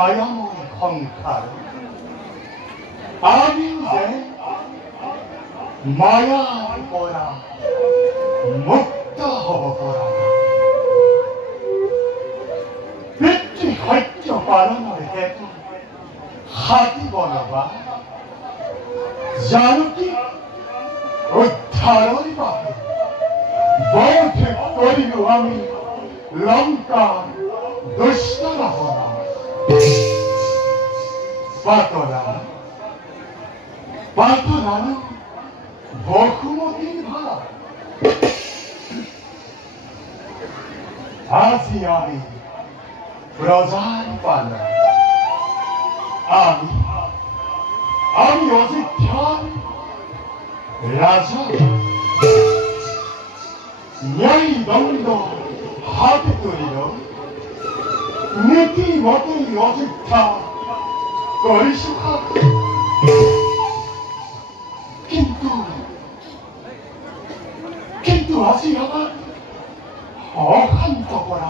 মায়াময় সংসাৰ আমি যে মায়াৰ পৰা মুক্ত হ'ব পৰা পিতৃ সত্য পালনৰ হেতু সাধিব লগা জানকী উদ্ধাৰৰ বাবে বৌদ্ধ কৰিলো আমি লংকাৰ দুষ্ট ৰাৱণ পাতলাৰ বসুমতীৰ ভাৰ আজি আমি প্ৰজাৰ পালন আমি অযোধ্যাৰ ৰাজা ন্যায় দণ্ড হাতে তুলিল নীতি মতেই অযোধ্যা কৰিছো কিন্তু আজি আমাৰ অশান্ত কৰা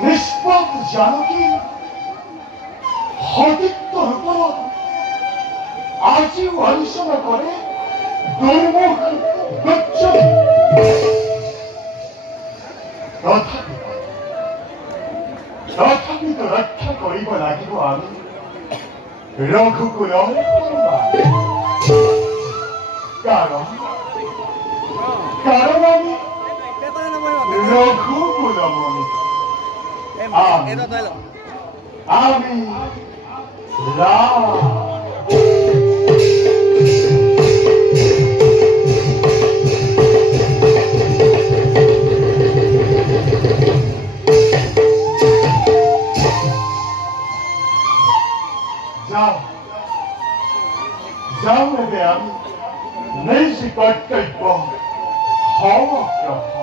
নিষ্পাপ জানকীৰ সতীত্বৰ ওপৰত আজিও আলোচনা কৰে দুৰ্মুখ দুৰ্যোগ তথাপিতো ৰক্ষা কৰিব লাগিব আমি ৰঘুকুলৰ কাৰণ আমি ৰঘুকুলমণি আমি ৰাম যাওঁ এবে আমি নিজ কৰ্তব্য সগ্ৰহ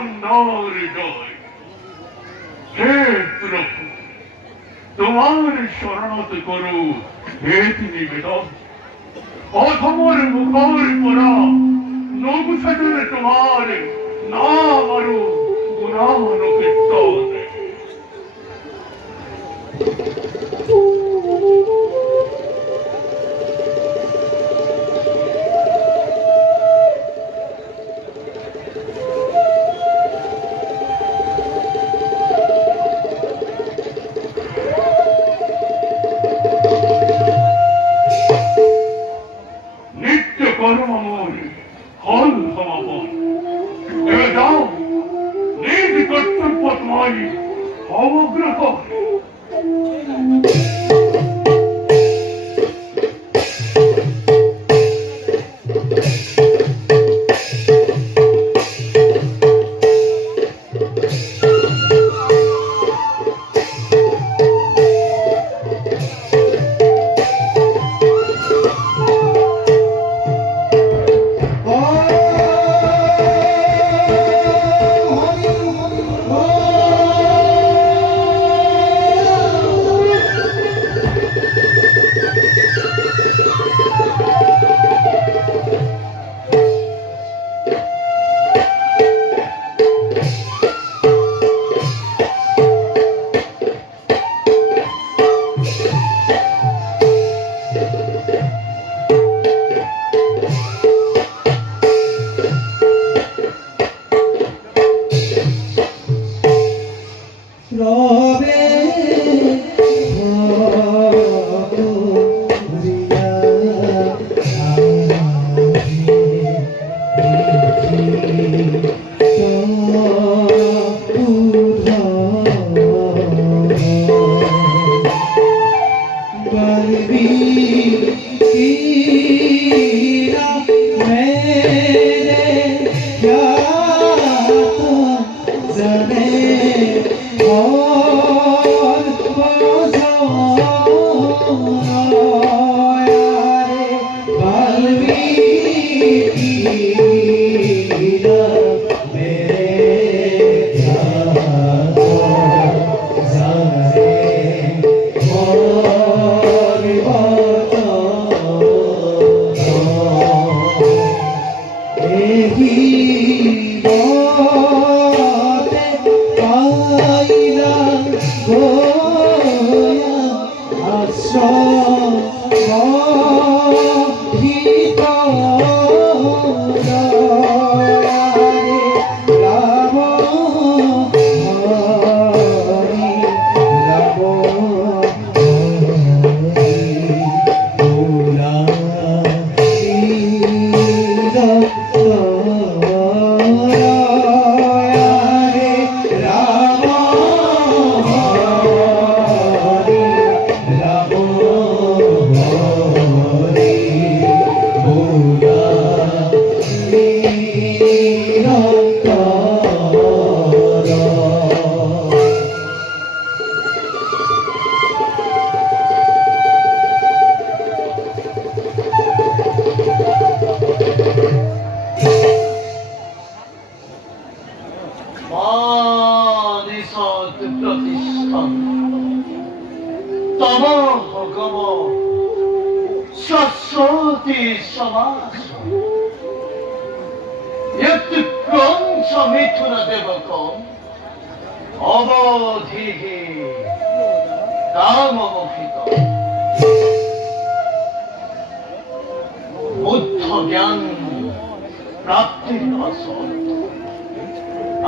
ধন্যর জয়। হে প্রভু, তোমার শরণত করু হে তিনি বেদম। অধমর মুখর পরা নগু সাজনে তোমার নাম আরু গুণান কীর্তন। কর্মমূল ফল সমাপন। এবার যাও, নিজ কর্তব্য তোমায় অবগ্রহ।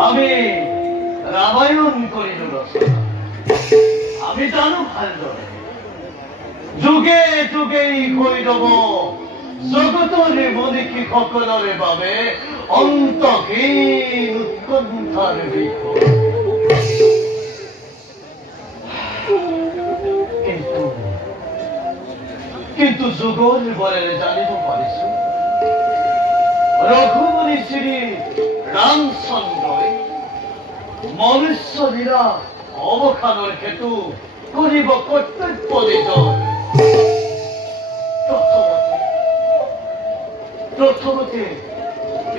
আমি রামায়ণ করিল রচনা। আমি জানো ভালো যুগে যুগেই কইরব জগতরে মনে কি সকলরে পাবে অন্তহীন উৎকণ্ঠার বৃক্ষ। কিন্তু যুগল বলে জানিব পারিস রঘুমণি শ্রী রামচন্দ্রই মনুষ্যরা অবখানের হেতু করিব কর্তব্য নির্ণয়। প্রথমতে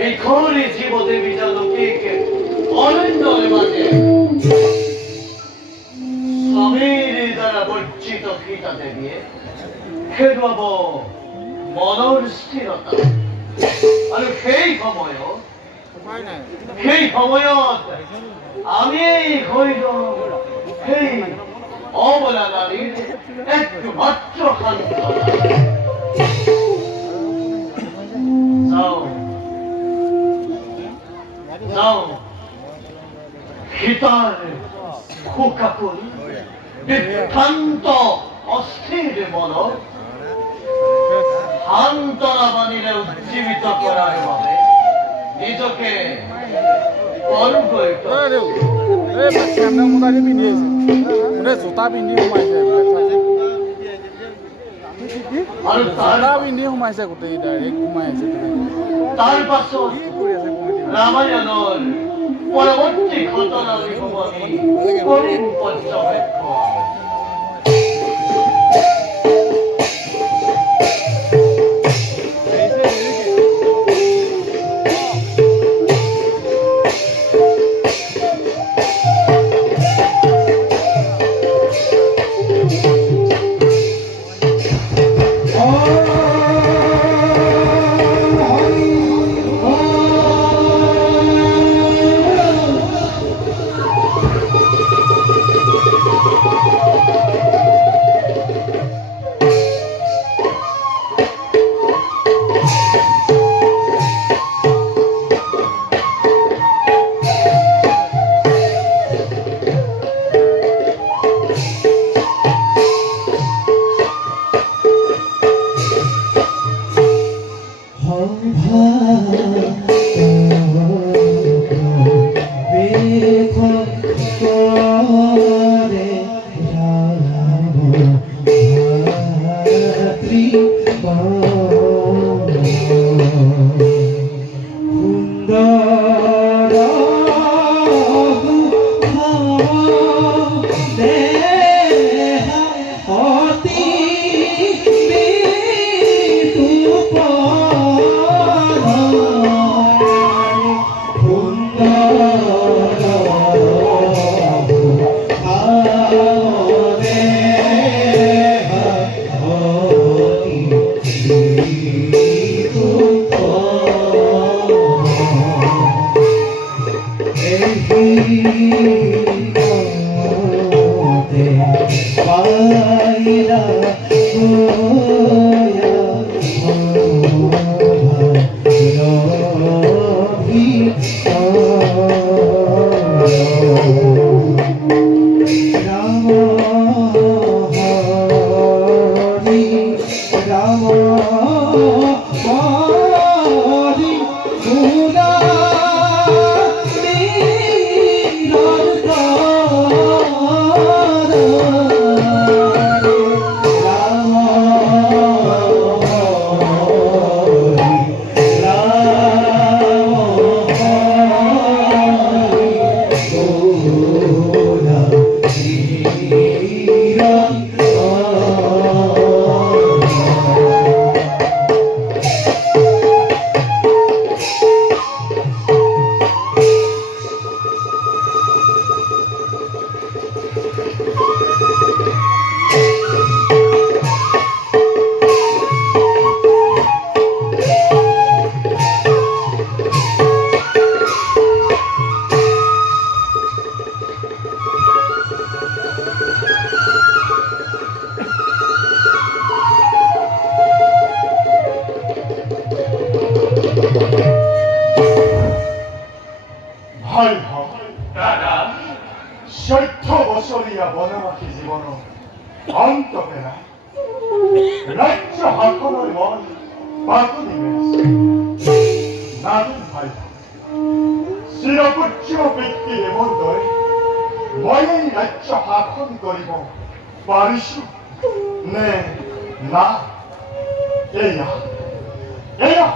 এই ঘরে জীবদেবী জানকীকে সীতা দেৱীয়ে হেৰুৱাব মনৰ স্থিৰতা আৰু সেই সময়ত আমি হৈল সেই অবলা নাৰীৰ একমাত্ৰ সান্ত্বনা। যাও যাও সীতাৰ শোকাকুল বিভ্ৰান্ত অস্থিৰ মন সান্ত্বনা বাণীৰে উজ্জীবিত কৰাৰ বাবে নিজকে অনুপ্ৰেৰিত জোতা পিন্ধি সোমাইছে আৰু পিন্ধি সোমাইছে গোটেই ডাইৰেক্ট সোমাই আছে তাৰ পাছত ৰামায়ণৰ পৰৱৰ্তী ঘটনাসমূহ আমি কৰিম পৰ্যবেক্ষণ।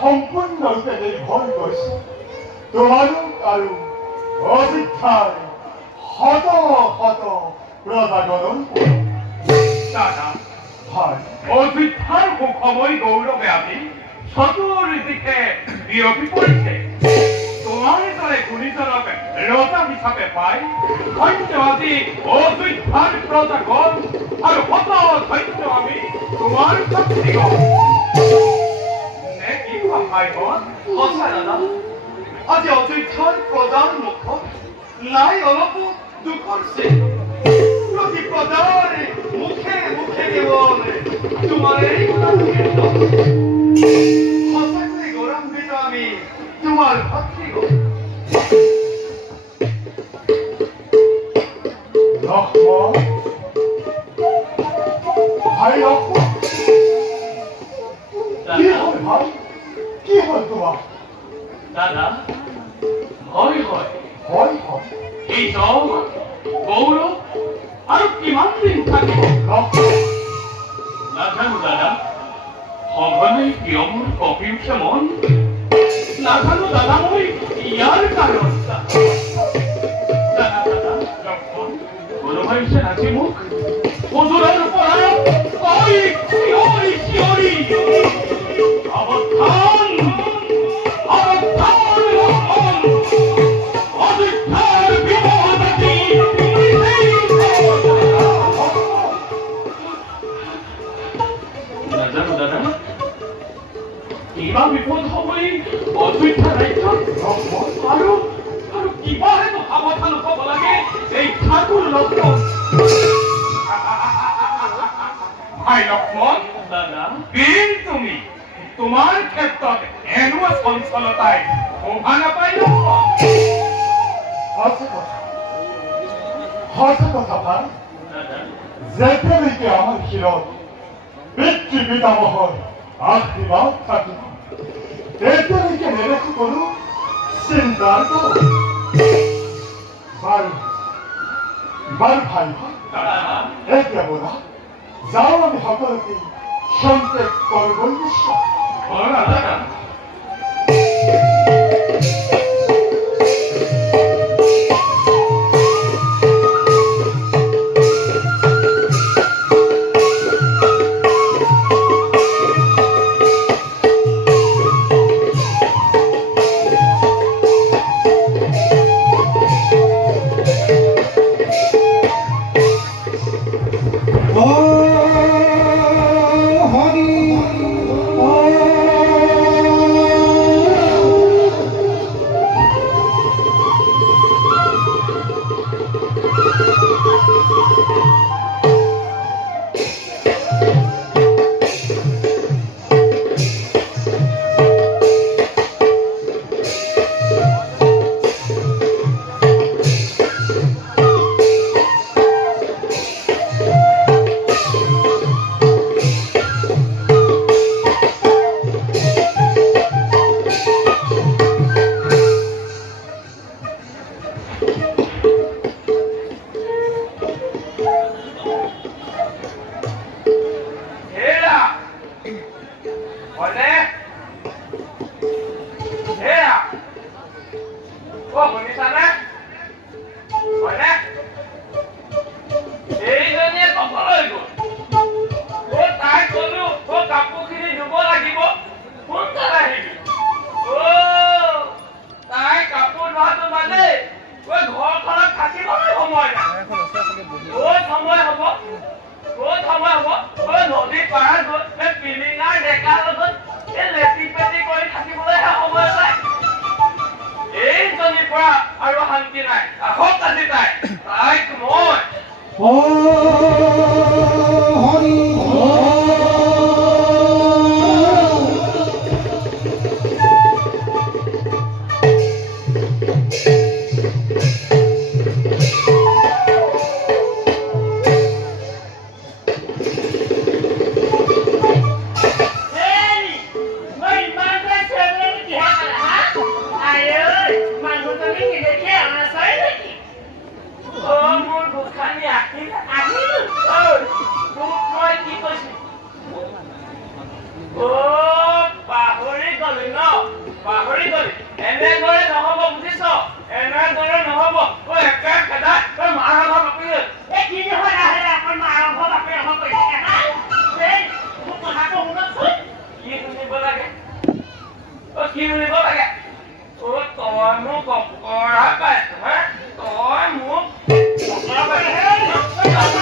সম্পূৰ্ণৰূপে নিৰ্ভৰ কৰিছে তোমালোক আৰু অযোধ্যাৰ শত শত প্ৰজাগণৰ দাদা হয় অযোধ্যাৰ সুখময় গৌৰৱে আমি চতুৰ্দিশে বিয়পি পৰিছে। তোমাৰ দৰে গুণীজনক ৰজা হিচাপে পাই ধন্য আজি অযোধ্যাৰ প্ৰজাগণ আৰু হত ধৈৰ্য আমি তোমাৰ শক্তি গম নে কি কোৱা ভাইহঁত সঁচা দাদা আজি অযোধ্যাৰ প্ৰজাৰ মুখত নাই অলপো দুখৰ চিন প্ৰতি প্ৰজাৰে মুখে মুখে কেৱল তোমাৰ এই গুণাকীৰ্তন সঁচাকৈ গৌৰৱান্বিত আমি তোমাৰ ভক্তি গম লক্ষ্মণ ভাই লক্ষ্মণ কি হল ভাই কি হল তোমার দাদা হয় হয় হয় হয় এই জগ গৌৰৱ আৰু কিমান দিন থাকিব নাজানো দাদা সঘনে কিয় মোৰ কঁপি উঠে মন নাজানো দাদা মই ইয়াৰ কাৰণ দাদা দাদা লক্ষ্মণ কোনোবাই যে আজি মোক উজুৰৰ পৰা চিঞৰি চিঞৰি সাৱধান সাৱধান লক্ষ্মণ অযোধ্যাৰ বিপদতি নাজানো দাদা কিবা বিপদ হ'বই অযোধ্যা ৰাজ্যত আৰু আৰু কিবা হেনো সাৱধান হ'ব লাগে এই ঠাকুৰ লক্ষ্মণ ভাই লক্ষ্মণ দাদা বীৰ তুমি তোমাৰ ক্ষেত্ৰত এনেকুৱা চঞ্চলতাই শোভা নাপায় লক্ষ্মণ সঁচা কথা ভাই দাদা যেতিয়ালৈকে আমাৰ শিৰত পিতৃ পিতামহৰ আশীৰ্বাদ থাকিব তেতিয়ালৈকে নেদেখো কোনো চিন্তাৰ বাৰু বাৰু ভাই দাদা এতিয়া বোলা যাওঁ আমি সকলোকে সন্তেক কৰিবলৈ নিশ্চয় দাদা Thank you.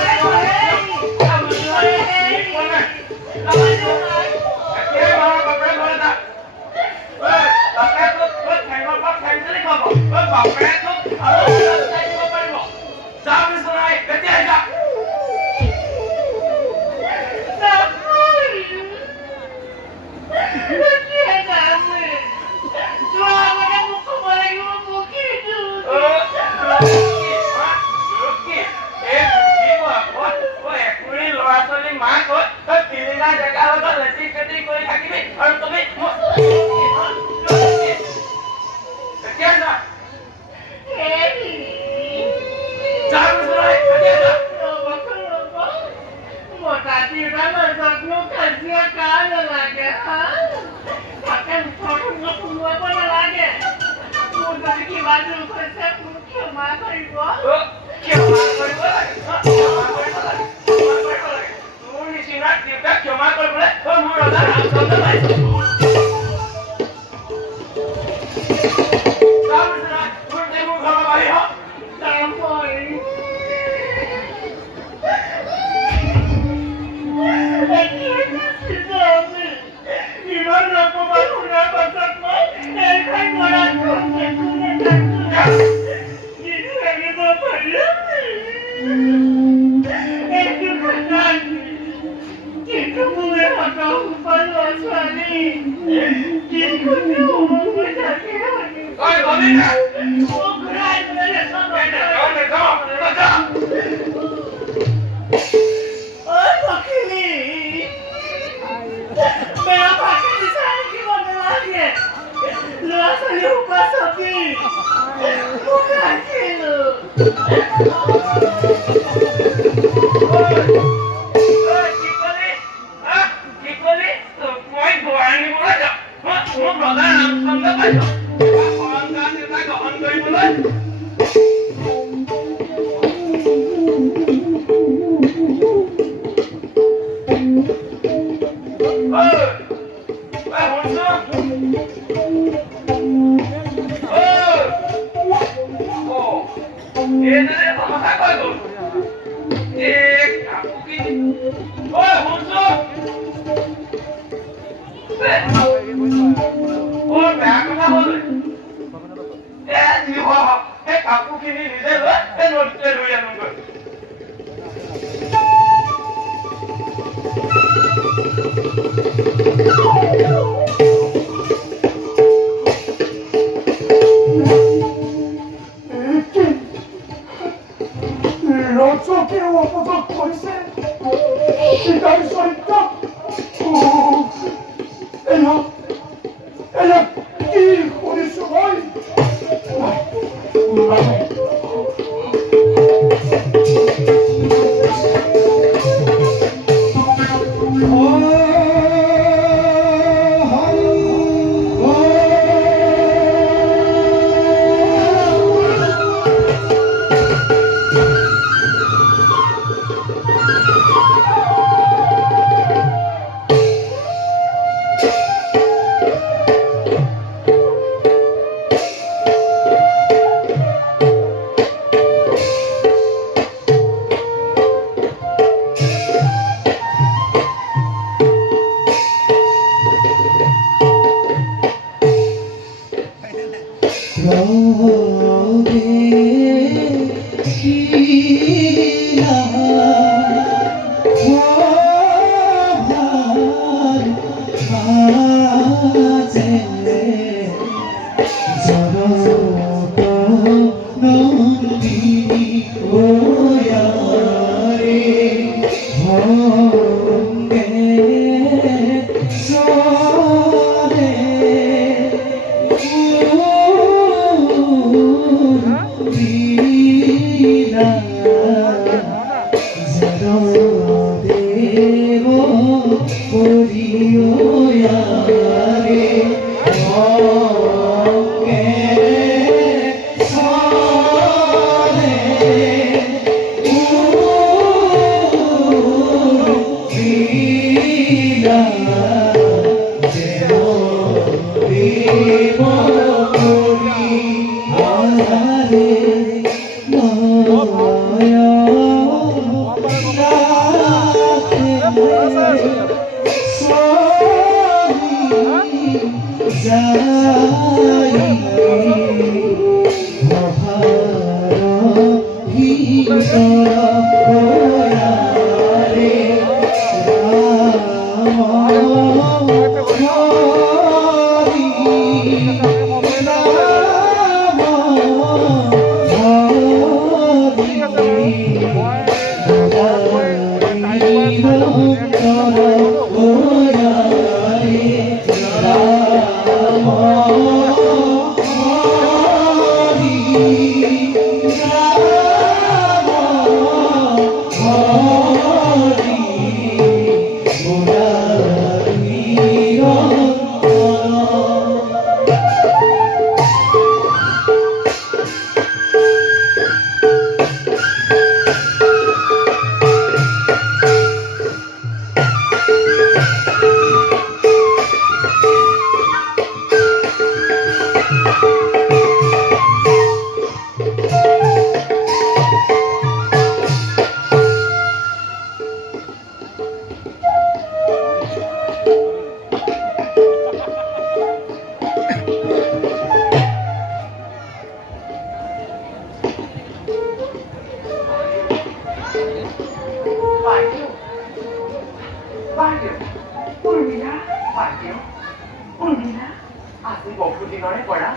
দিনৰে পৰা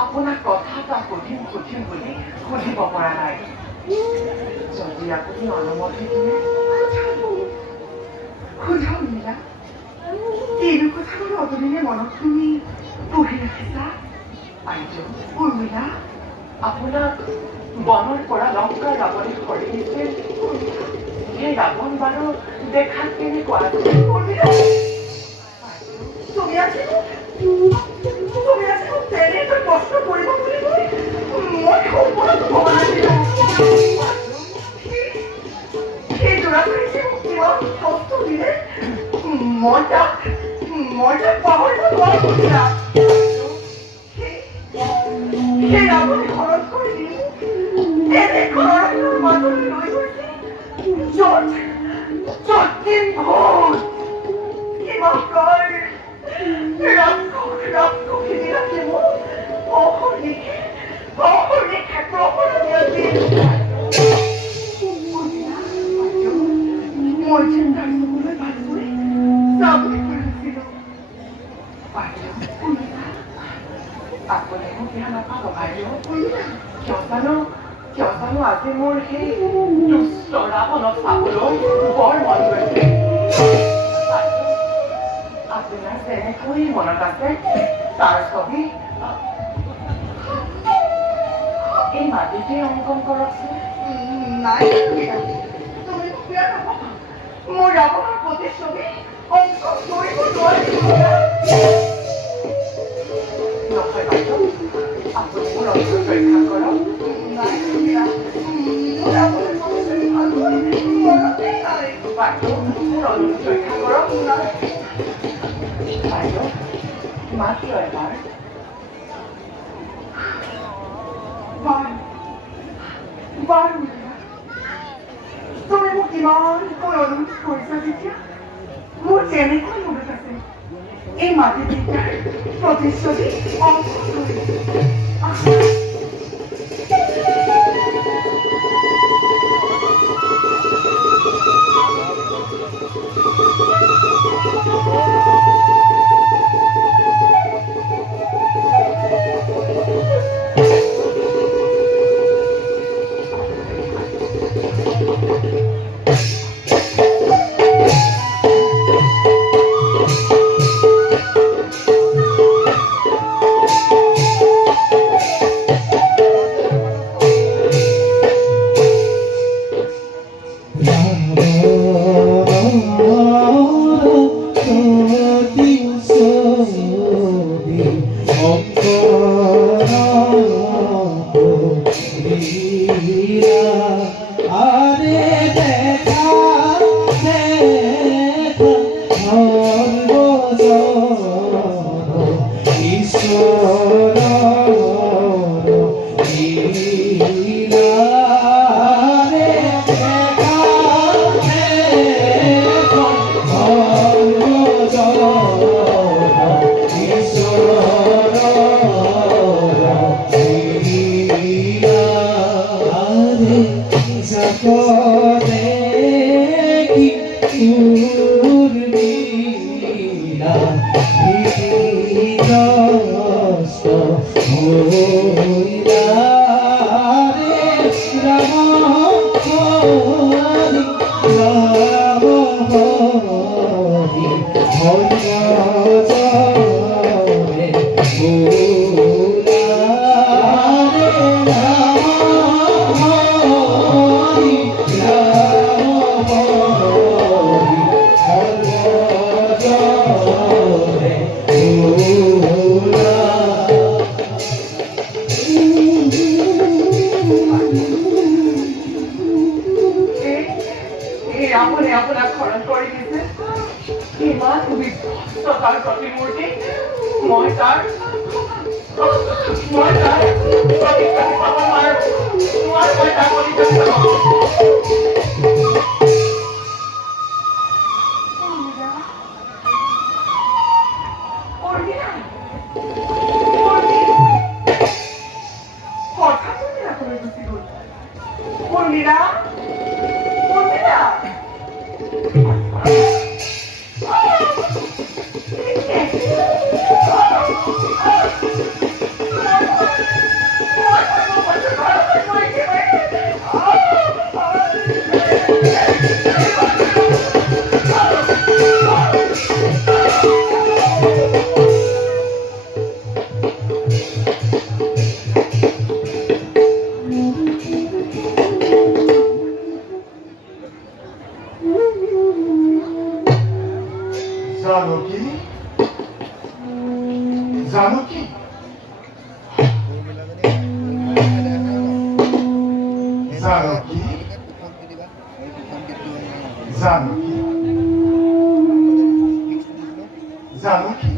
আপোনাক কথা এটা সুধিম বুলি সুধিব পৰা নাই যদি আপুনি অনুমতি দিয়ে সোধক মীৰা কিনো কথা বাৰু অতদিনে মনত তুমি পঢ়ি ৰাখিছা বাইদেউ উৰ্মিলা আপোনাক বনৰ পৰা লংকাৰ ৰাৱণে কৰি দিছিল সেই ৰাৱণ বাৰু দেখাত কেনেকুৱা আছিল উৰ্মিলা তুমি আজি মোক তেনেকৈ কষ্ট কৰিব বুলি মই সম্পূৰ্ণ ভবা নাছিলো সেই দূৰাচাৰীকে মোক কিমান কষ্ট দিলে মই তাক পাহৰিব নোৱাৰো সেই ৰাৱণে খৰচ কৰি দিলো এনে ঘৰৰ মাজলৈ লৈ গৈছে য'ত দিন ভোট কিমান কয় ৰাক্ষসীবিলাকে মোক অহৰ্নিশে প্ৰহৰ দিয়াছিল মই চিন্তাৰ চকুলৈ ভালকৈ চাবলৈ পাৰিছিলো আপুনি মোক বেয়া নাপাব বাইদেউ কিয় জানো আজি মোৰ সেই দুষ্ট ৰাৱণক চাবলৈ বৰ মন গৈছে আপোনাৰ যেনেকৈ মনত আছে তাৰ ছবি এই মাটিতে অংকন কৰকচোন নাই তুমি মোক বেয়া নাপাবা মোৰ ৰাৱণৰ প্ৰতিচ্ছবি অংকন কৰিব নোৱাৰিব নহয় বাইদেউ আপুনি মোৰ অন্তত ৰক্ষা কৰক নাই মোৰ ৰাৱণৰ প্ৰতিচ্ছবি ভালকৈ মনতেই নাই বাইদেউ মোৰ অন্তত ৰক্ষা কৰক নাই বাইদেউ মাত্ৰ এবাৰ বাৰু তুমি মোক ইমানকৈ অনুৰোধ কৰিছা যেতিয়া মোৰ যেনেকৈ মনত আছে এই মাটি বিদ্যাৰ প্ৰতিচ্ছবি অংকন কৰি জানকী জানকী জানকী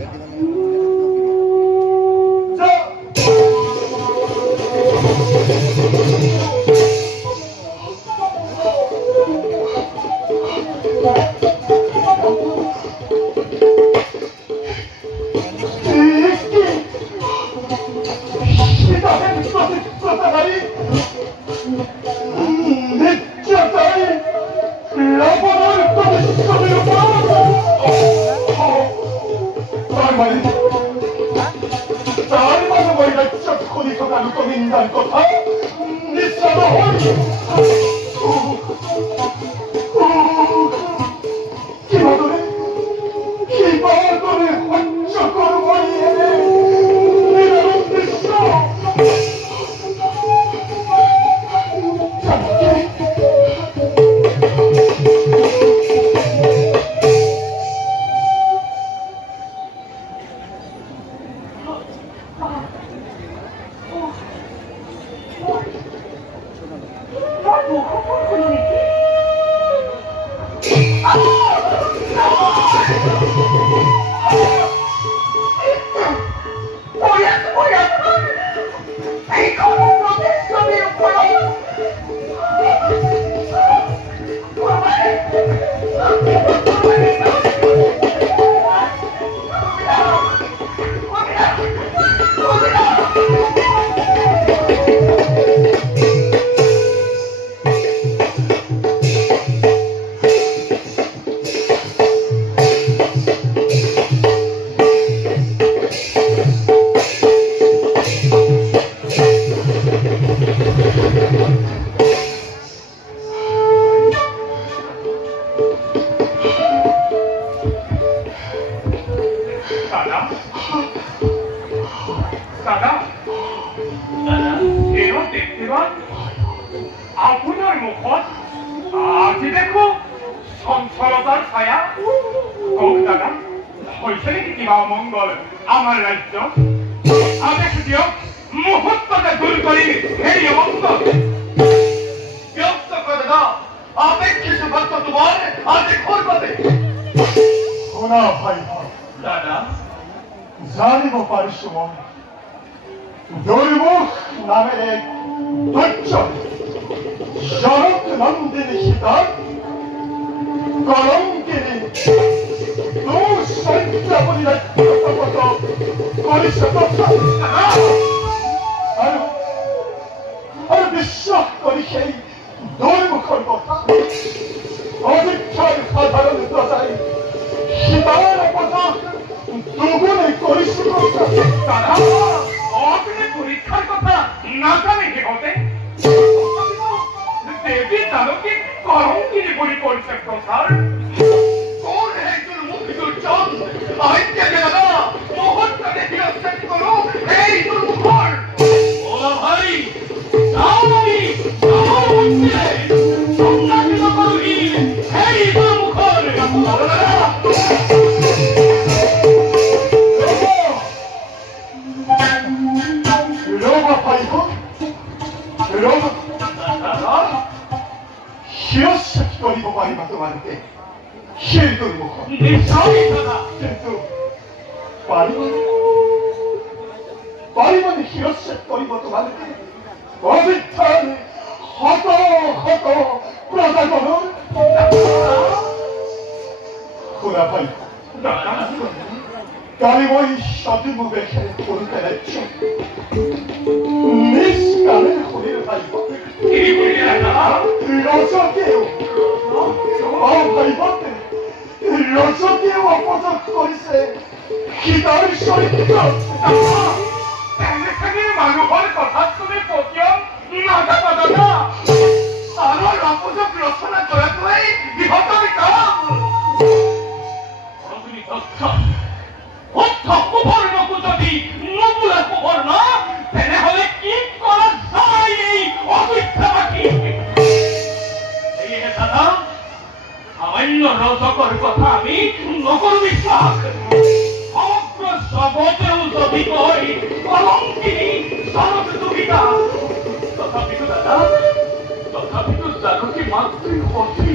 সতী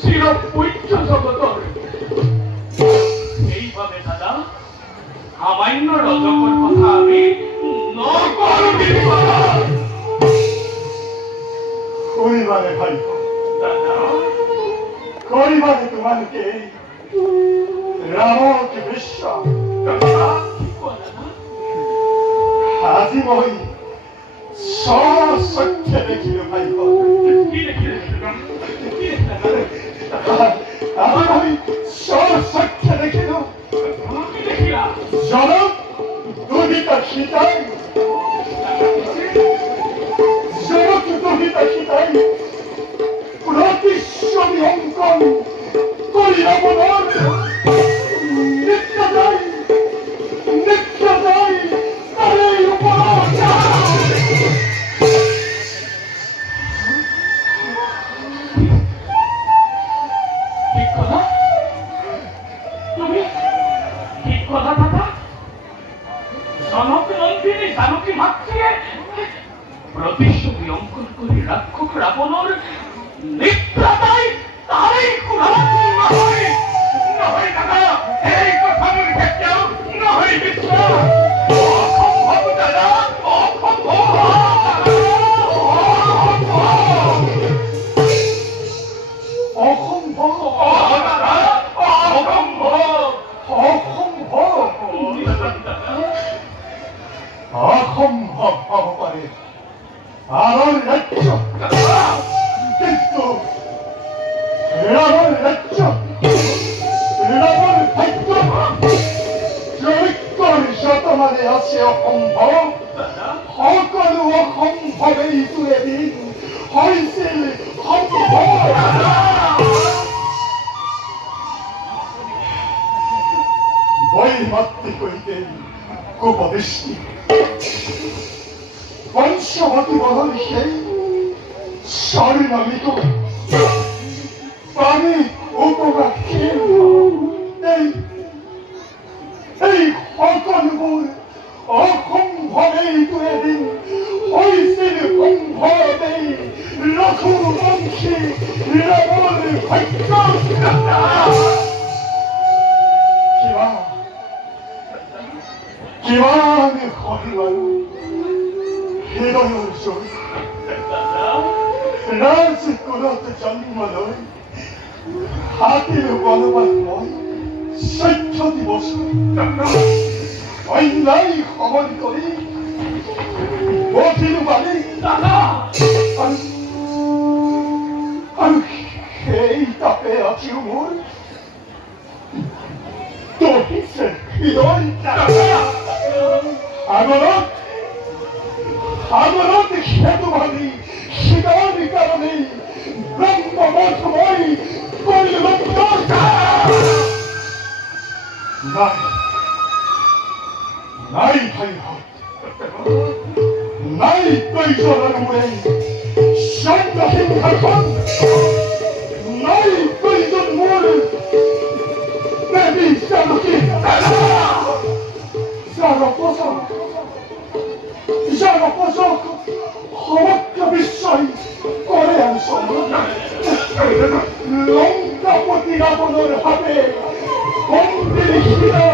চিৰ পূজ্য জগতৰ এইভাবে দাদা সামান্য ৰজকৰ কথা আমি নকৰো কৰিবানে ভাই দাদা কৰিবানে তোমালোকে ৰামক বিশ্বাস কি কোৱা দাদা আজি মই স্বচক্ষে দেখিলো ভাই কি দেখিলে আজি মই স্বচক্ষে দেখিলো কি দেখিলা জনক দুহিতা সীতাই জনক দুহিতা সীতাই প্ৰতিচ্ছবি অংকন কৰি ৰাৱণৰ নিত্যদায়ী তাৰে ওপৰত ঠিক কথা তুমি ঠিক কথা দাদা জনক নন্দিনী জানকী মাতৃয়ে প্ৰতিচ্ছবি অংকন কৰি ৰাক্ষস ৰাৱণৰ নিদ্ৰাদায় তাৰেই নহয় নহয় দাদা এই কথা মোৰ কেতিয়াও নহয় বিশ্বাস অসম্ভৱ দাদা অসম্ভৱ অসম্ভৱ হ'ব পাৰে আমাৰ ৰাজ্য কিন্তু ৰামৰ ৰাজ্য ৰামৰ ভাগ্য জৈক্যৰ যতমানে আছে অসম্ভৱ সকলো অসম্ভৱে ইটো এদিন হৈছিল সম্ভৱ বৈমাতৃ কৈতে কুপদৃষ্টি পঞ্চবতী বহল সেই স্বৰ্ণমিত পানি উপগাক্ষীৰ এই সকলবোৰ অসম্ভৱেই এদিন হৈছিল সম্ভৱেই ৰঘুবংশী ৰামৰ ভাগ্য কিমান সহিবাৰু হৃদয়ৰ জয় ৰাজকুলত জন্ম লৈ হাতীৰ বনবাস মই 14 বছৰ অন্যায় সমন কৰি বঠিলো বালি আৰু সেই তাপে আজিও মোৰ দহিছে হৃদয় সাগৰত সেতু ভাঙি শিকাৰ কাৰণে ব্ৰহ্মময় কৰিলো নাই ভাইহঁত নাই প্ৰয়োজনৰ মূৰে চন্দ্ৰসিংহাসন নাই প্ৰয়োজন মোৰ দেৱী জানকী যাৰ অপচক সমগ্ৰ বিশ্বই কৰে লংকাপতি ৰাৱণৰ হাতে কমদিৰ শিৰা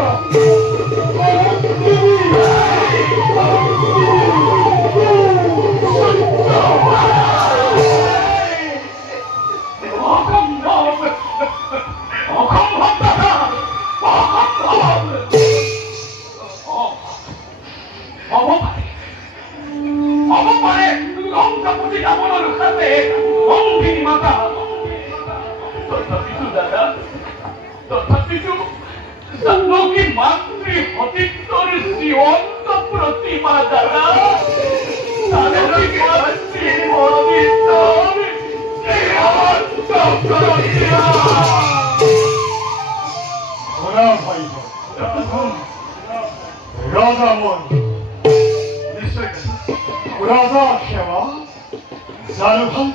রাজা সেবা জানো ভাল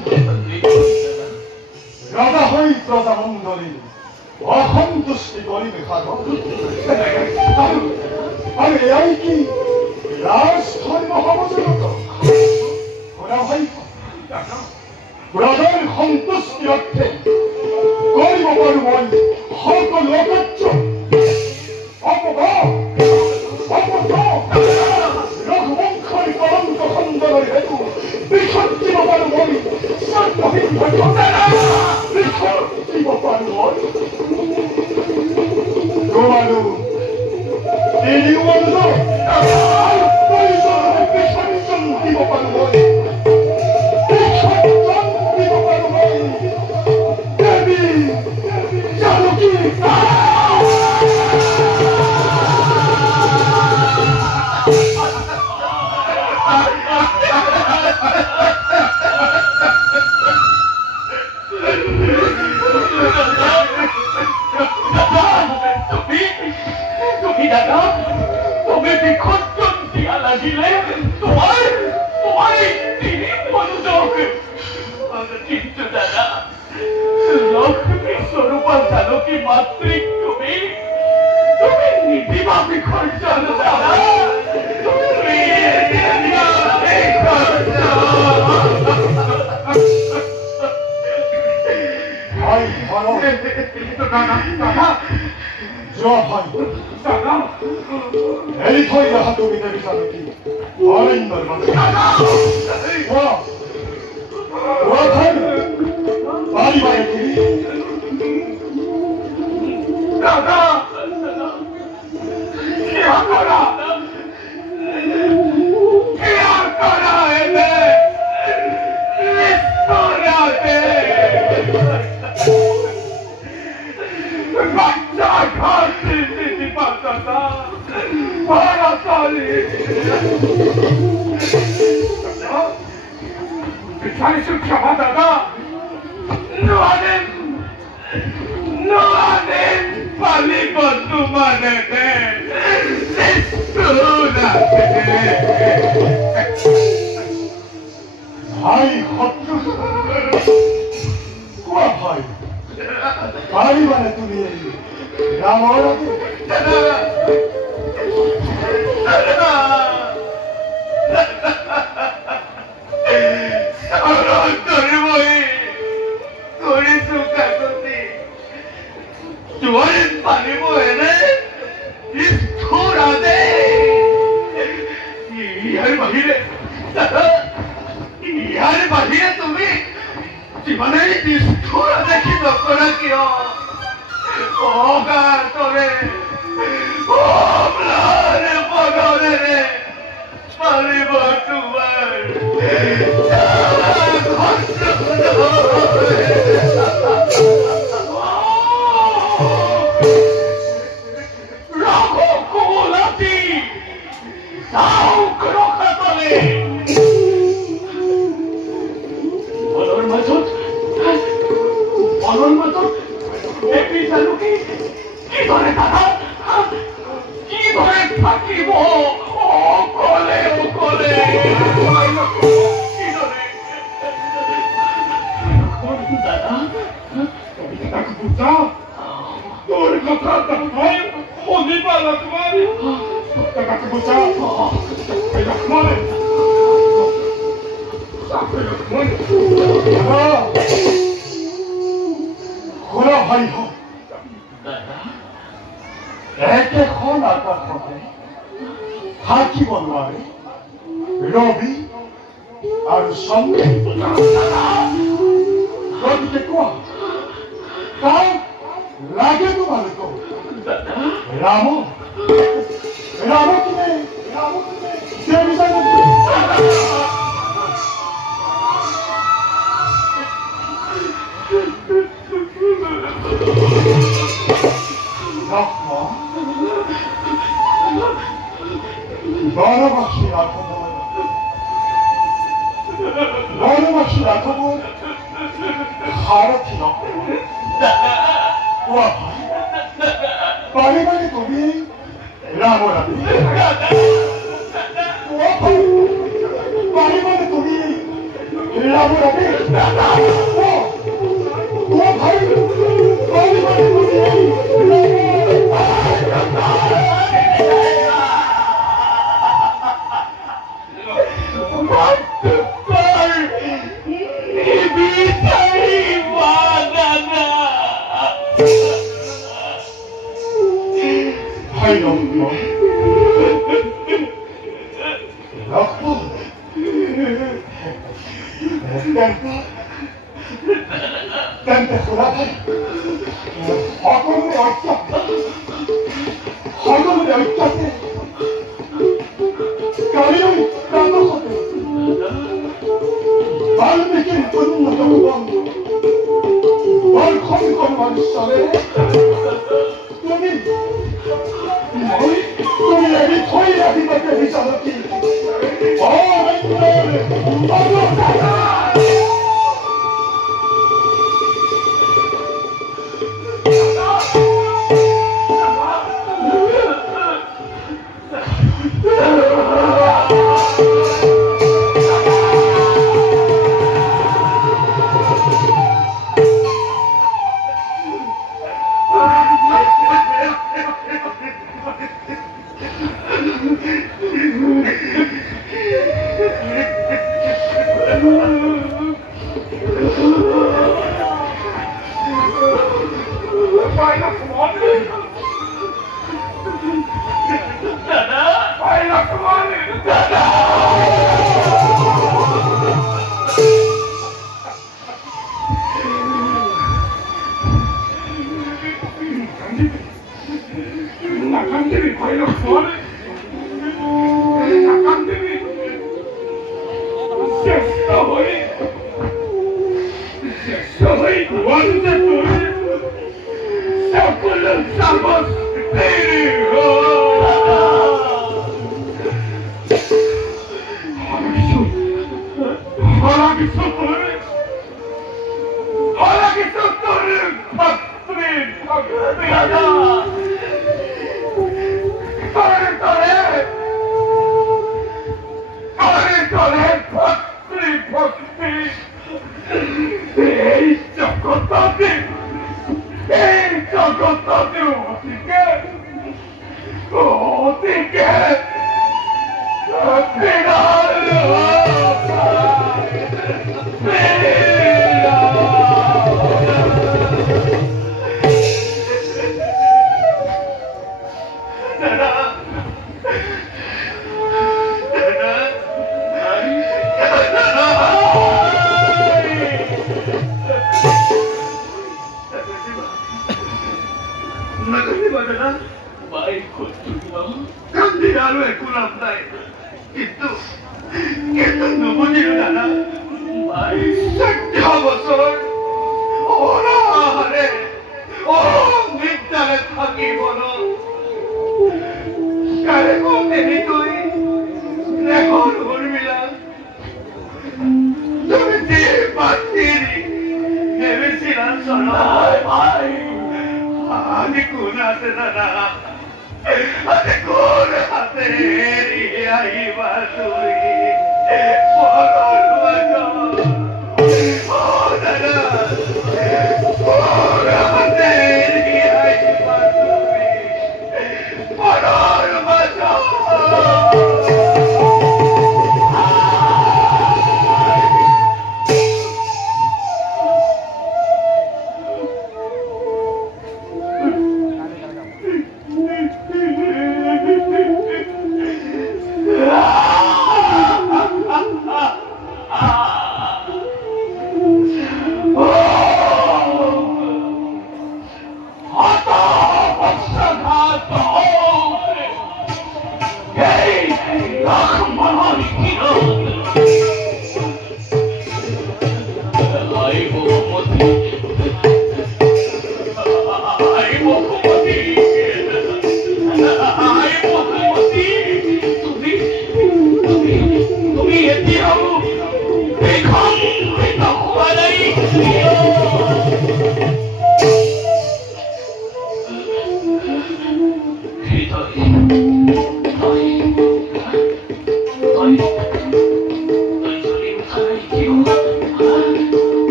রাজা হই প্রজা মঙ্গলী অসন্তুষ্টি করি বিভাগ আর এয়াই কি রাজ ধর্ম হব জগত ওরা ভাই ব্ৰজৰ সন্তুষ্টিৰ অৰ্থে কৰিব পাৰোঁ মই সকলো অকাৰ্য ৰঘুবংশৰ কলংক খণ্ডনৰ হেতু বিষত দিব পাৰোঁ মই বিষত দিব পাৰোঁ মই তোমাৰো তিনিও অনুযোগ বিসৰ্জন দিব পাৰোঁ মই বিসৰ্জন দিব পাৰোঁ মই দেৱী জানকী এই থৈ অহা তুমি দেৱী জানকী অৰণ্যৰ মাজত পাৰিবা নেকি দাদা क्षमा दादा पाली बंधु माने ভাই শত্ৰু কোৱা ভাই পাৰিবানে তুমি ৰামৰ একেখন আকাশতে থাকিব নোৱাৰে ৰবি আৰু চন্দ্ৰ গতিকে কোৱা কাক লাগে তোমালোকক ৰাম ৰামকে দেৱী জানকী বনবাসী ৰাঘব সাৰথি পাৰিবানে তুমি ৰাম ৰাবি পাৰিবানে তুমি ৰাম ৰাবি ভাই পাৰিবানে তুমি Baby! I don't know.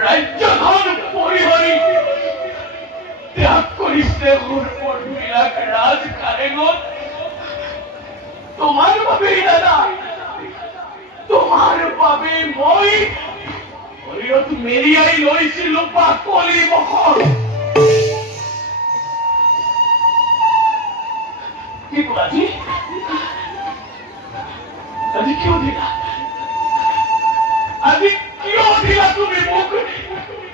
ৰাজ্যখন পৰিহৰি ত্যাগ কৰিছে বিলাক ৰাজ কাৰেঙত তোমাৰ বাবেই দাদা তোমাৰ বাবে মই শৰীৰত মেৰিয়াই লৈছিলো বাকলি মহৰ কিন্তু আজি কিয় দিলা আজি কিয় দিলা তুমি মোক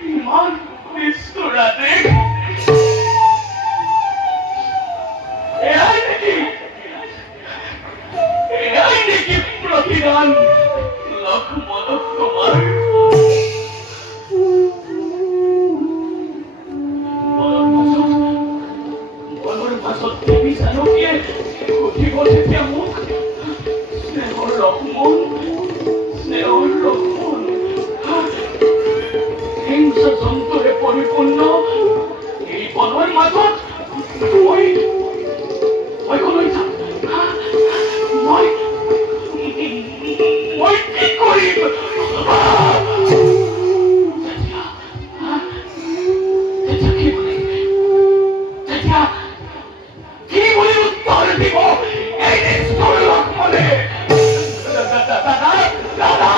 ইমান নিষ্ঠুৰাতে এয়াই নেকি প্ৰতিদান লক্ষ্মণক তোমাৰ মনৰ পাছত দেৱী জানকীয়ে উঠিব তেতিয়া মোক স্নেহৰ লক্ষ্মণ হিংস জন্তুৰে পৰিপূৰ্ণ এই বনৰ মাজত মই কলৈ যাম মই কি কৰিম কি বুলি উত্তৰ দিব এই নিষ্ঠুৰ লক্ষ্মণে দাদা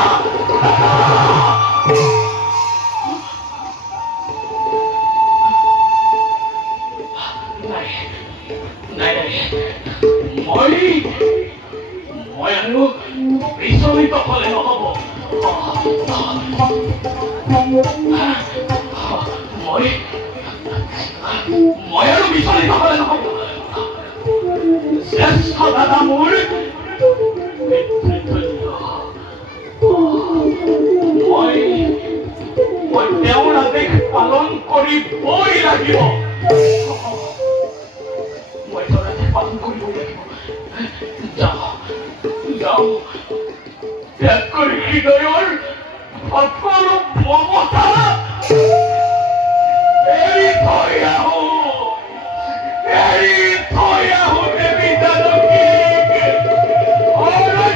মই আৰু বিচলিত হলে নহব মই আৰু বিচলিত হলে নহব শ্ৰেষ্ঠ দাদা মোৰ মই তেওঁৰ আদেশ পালন কৰিবই লাগিব মই তেওঁৰ আদেশ পালন কৰিবই লাগিব যাওঁ ত্যাগ কৰি হৃদয়ৰ সকলো মমতা এৰি থৈ আহো দেৱী জানকীক অৰণ্যৰ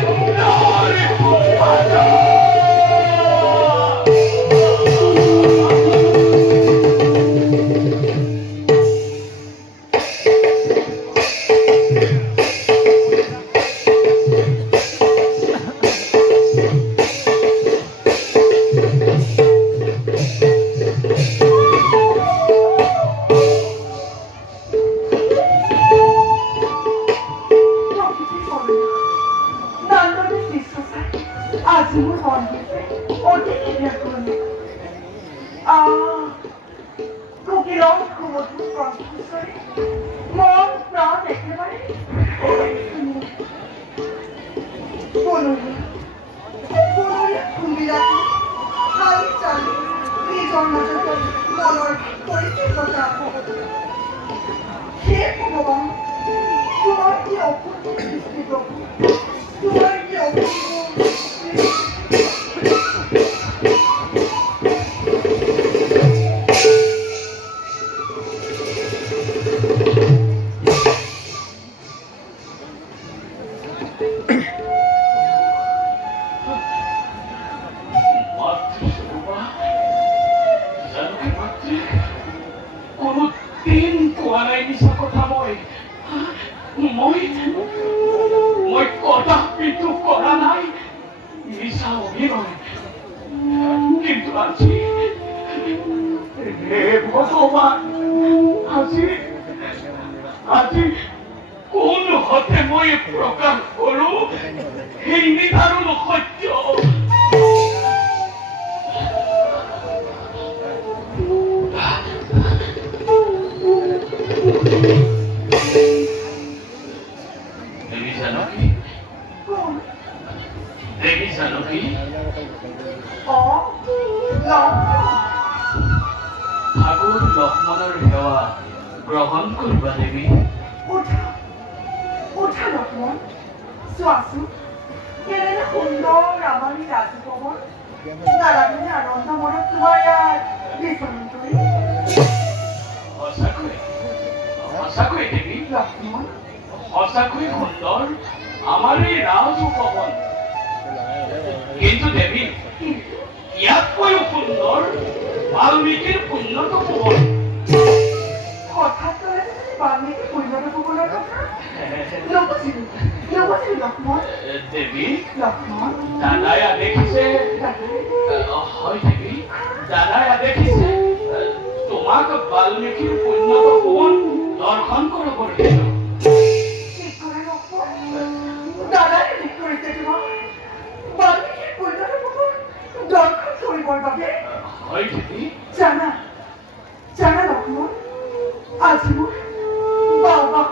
মাজত মই কদাপিতো কৰা নাই মিছা অভিনয় কিন্তু আজি হে ভগৱান আজি কোন হতে মই প্ৰকাশ কৰো সেই নিধাৰুণ সত্য দেৱী জানকী ঠাকুৰ লক্ষ্মণৰ সেৱা গ্ৰহণ কৰিবা দেৱী উঠা লক্ষ্মণ চোৱাচোন কেনে সুন্দৰ আমাৰ ৰাজভৱন নালাগে আনন্দ মনত তোমাৰ ইয়াত বিচৰণ কৰি সঁচাকৈ দেৱী লক্ষ্মণ সঁচাকৈ সুন্দৰ আমাৰ এই ৰাজভৱন। কিন্তু দেৱী, ইয়াতকৈও সুন্দৰ বাল্মীকিৰ পুণ্যত ভৱন। হঠাৎ ক'লে বাল্মীকি পুণ্যত ভৱনৰ কথা? নবুজিলো লক্ষ্মণ। দেৱী, লক্ষ্মণ, দাদাই আদেশিছে। হয় দেৱী, দাদাই আদেশিছে তোমাক বাল্মীকিৰ পুণ্যত ভৱন দৰ্শন কৰাবলৈ দিলোঁ। ঠিক কৰে লক্ষ্মণ। দাদাই ঠিক কৰিছে তোমাক বাল্মীকিৰ পুণ্যত ভৱন দৰ্শন কৰিবৰ বাবে। হয় দেৱী। জানা লক্ষ্মণ, আজি মোৰ বাবা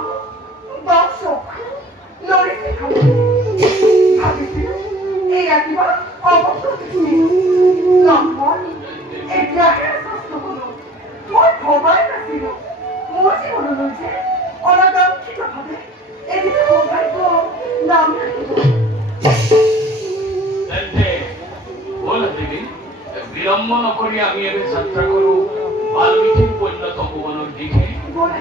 চকু লৰিছে খাবলৈ। ভাবিছিলো এই ৰাতিপুৱা লক্ষ্মণ, এতিয়াহে আশ্বস্ত হলো। মই ভবাই নাছিলো মোৰ জীৱনলৈ যে অনাকাংক্ষিতভাৱে এদিন সৌভাগ্য নাম থাকিব। তেন্তে ব'লা দেৱী, বিলম্ব নকৰি আমি এবাৰ যাত্ৰা কৰোঁ বাল্মীকিৰ পুণ্যত ভৱনৰ দিশে। ব'লা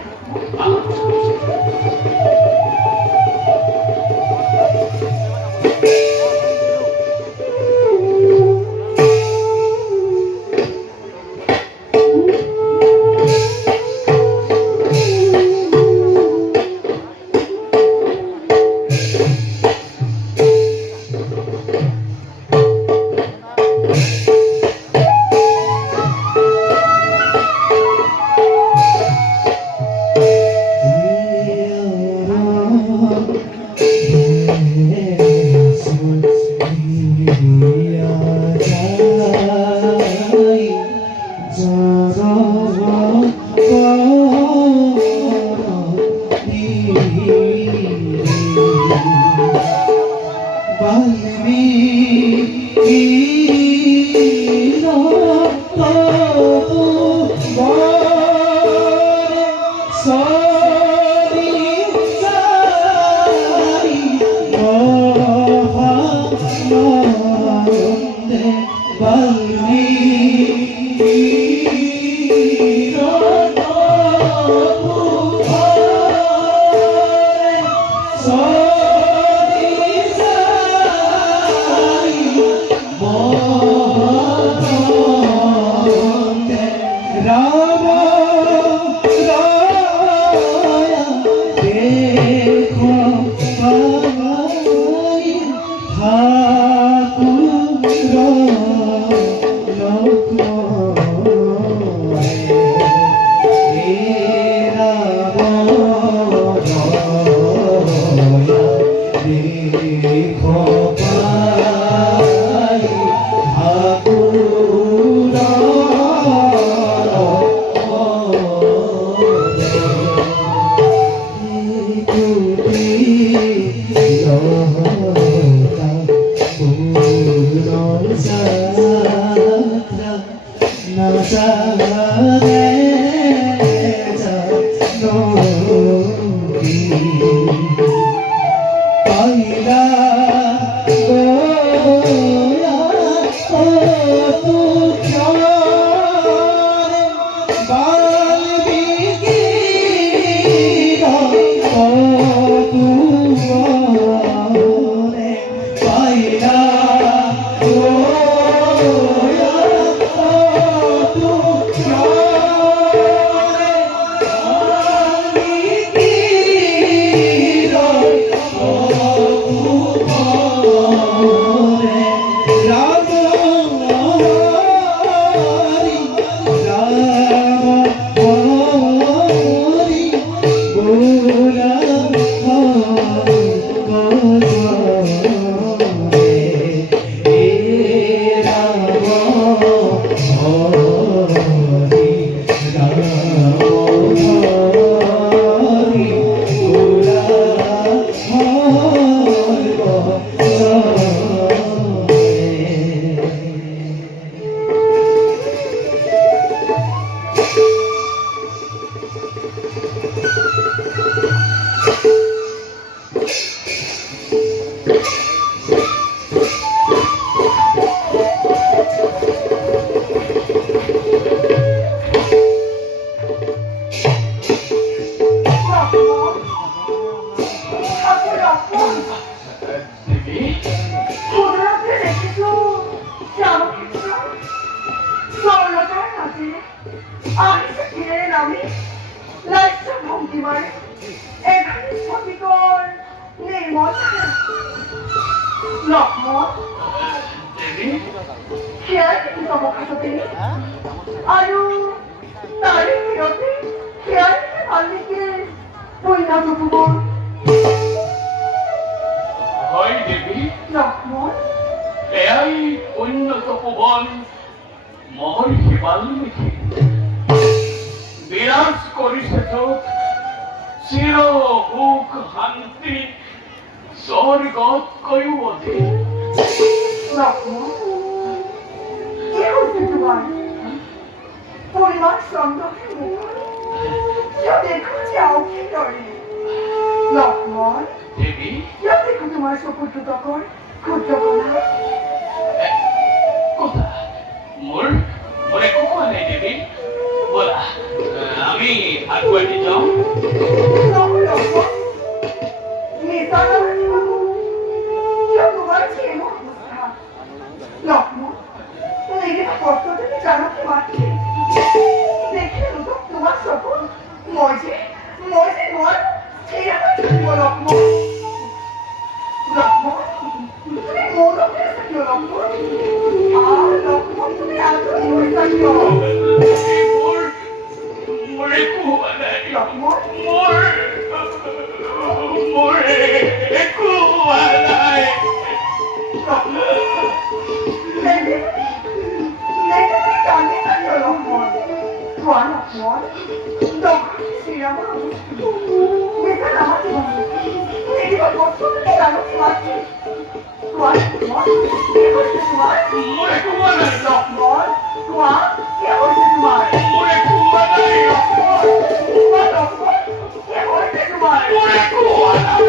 লক্ষ্মণ দেবী ক্ষুদ্রকে দেখেছ শ্যামকৃষ্ণ সরলতার মাঝে আহিসে ফিরে নামি লাইস্য ভঙ্গিমায় এখানে স্ফটিকর নির্মল লক্ষ্মণ দেবী সেয়াই দেখি তমখাততে আৰু তাৰে ফিৰতে সেয়াই দেখি ভালকে পইনা জপুবৰ হয় দেবী লক্ষ্মণ এয়াই উন্নত ভুবন মহৰ্ষি বাল্মীকি বিৰাজ কৰিছে যত চিৰ সুখ শান্তি স্বৰ্গতকৈও অধিক লক্ষ্মণ কি হৈছে তোমাৰ পৰিমাণ চন্দ্ৰকে মুখ কিয় দেখো যাও কি দৰে লক্ষ্মণ দেবী কিয় দেখো তোমাৰ চকুৰ দুটকৰ ক্ষুদ্ৰ কণা কথা মোৰ মোৰ একো কোৱা নাই দেবী বলা আমি আগুৱাই যাওঁ নহয় লক্ষ্মণ মিছা নালাগিব কিয় তোমাৰ চেনো অৱস্থা লক্ষ্মণ এইকেইটা কষ্ট তুমি জানো কিমান দেখিলো তো তোমাৰ চকুত মই যে নোৱাৰো স্থিৰ হৈ থাকিব লক্ষ্মণ লক্ষ্মণ তুমি মোৰ লগতে আছা কিয় লক্ষ্মণ লক্ষ্মণ তুমি আজৰি হৈছা কিয় মোৰ একো হোৱা নাই লক্ষ্মণ মোৰ একো হোৱা নাই মোৰ একো হোৱা নাই মোৰ একো হোৱা নাই মোৰ একো হোৱা নাই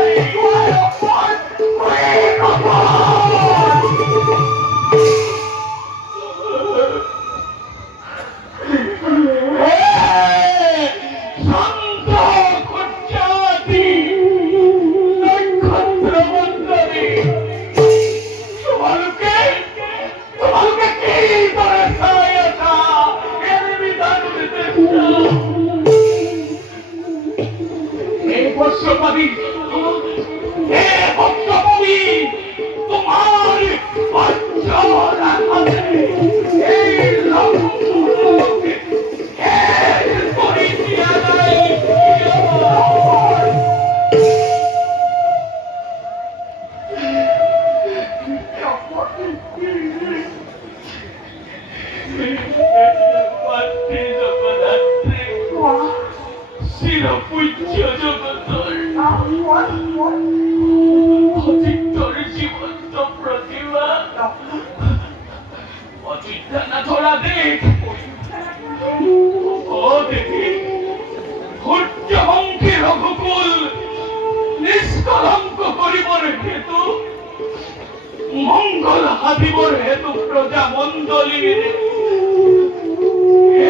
মঙ্গল হাবিবর হেতু প্রজা মণ্ডলীর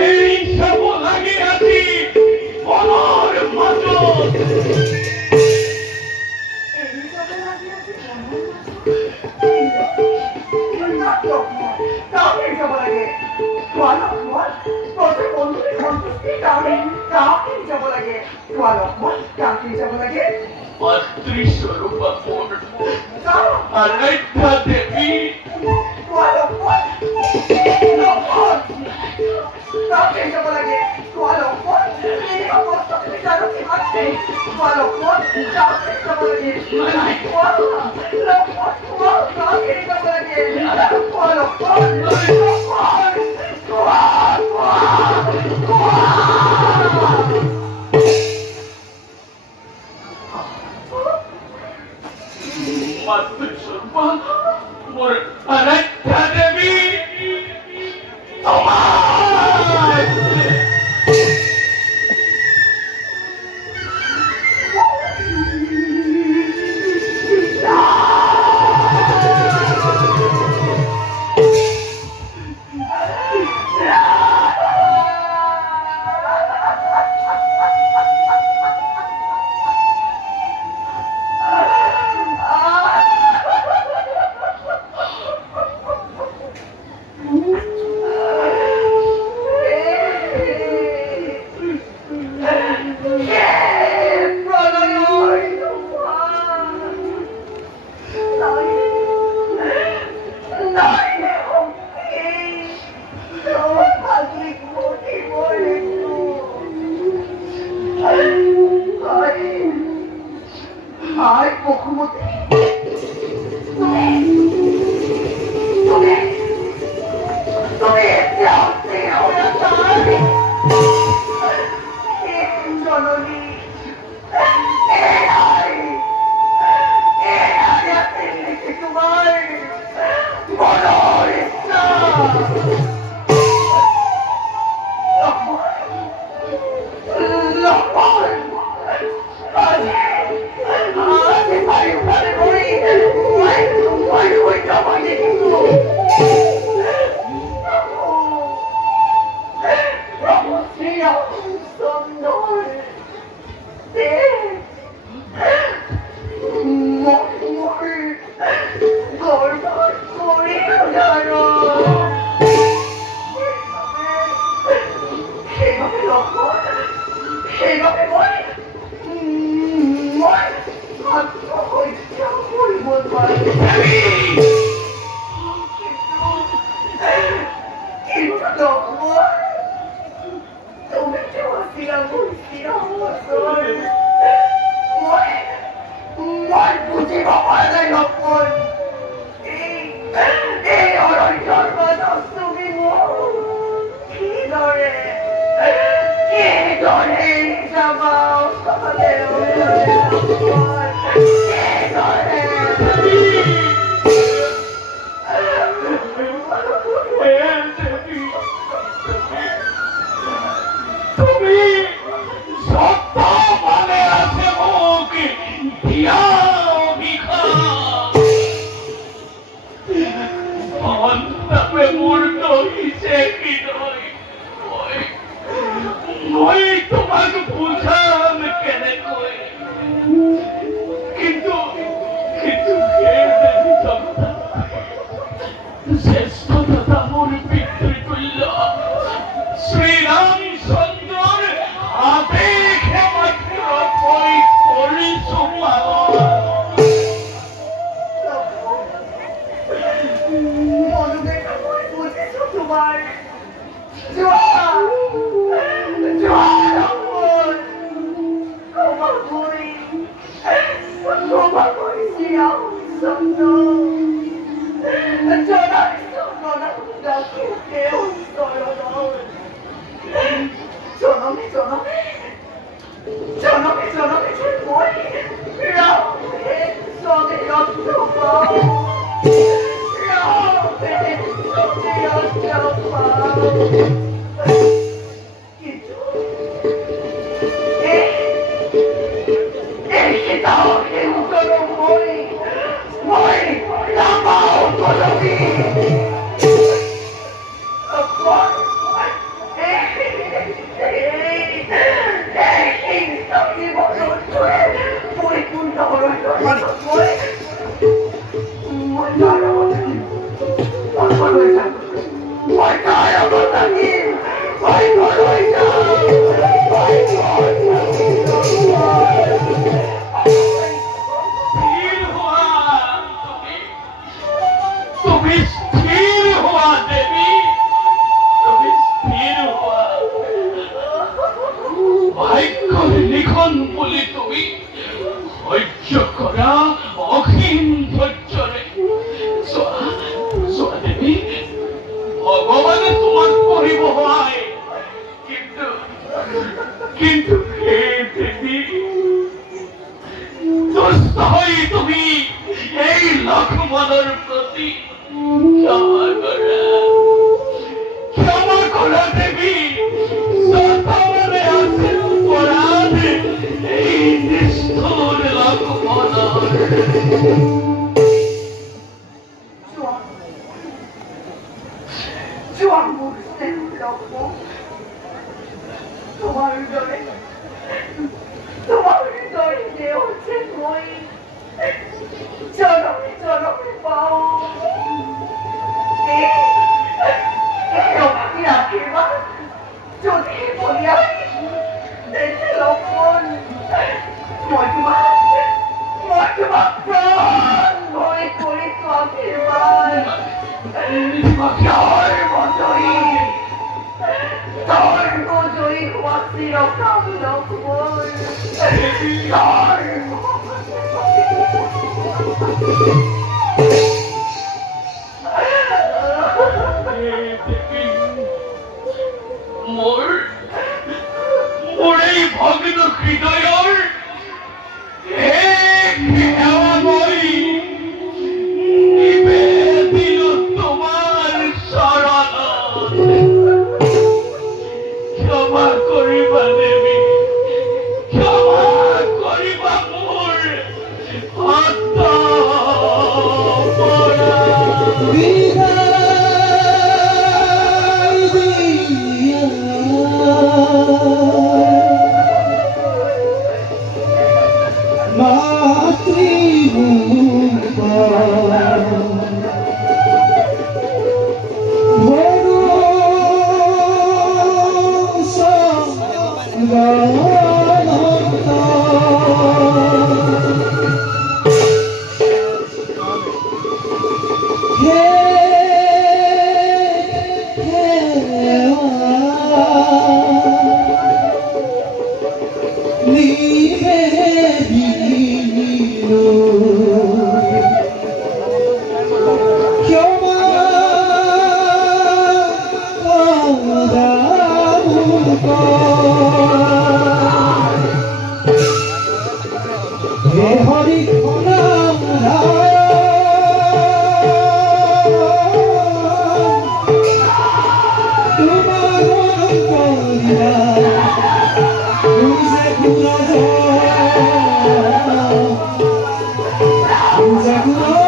এই সব লাগিয়াছি বনর মাজত অদৃশ্যরূপা আরাধ্যা দেবী মাতৃস্বরূপা মোর আরাধ্যা দেবী তোমার Zakura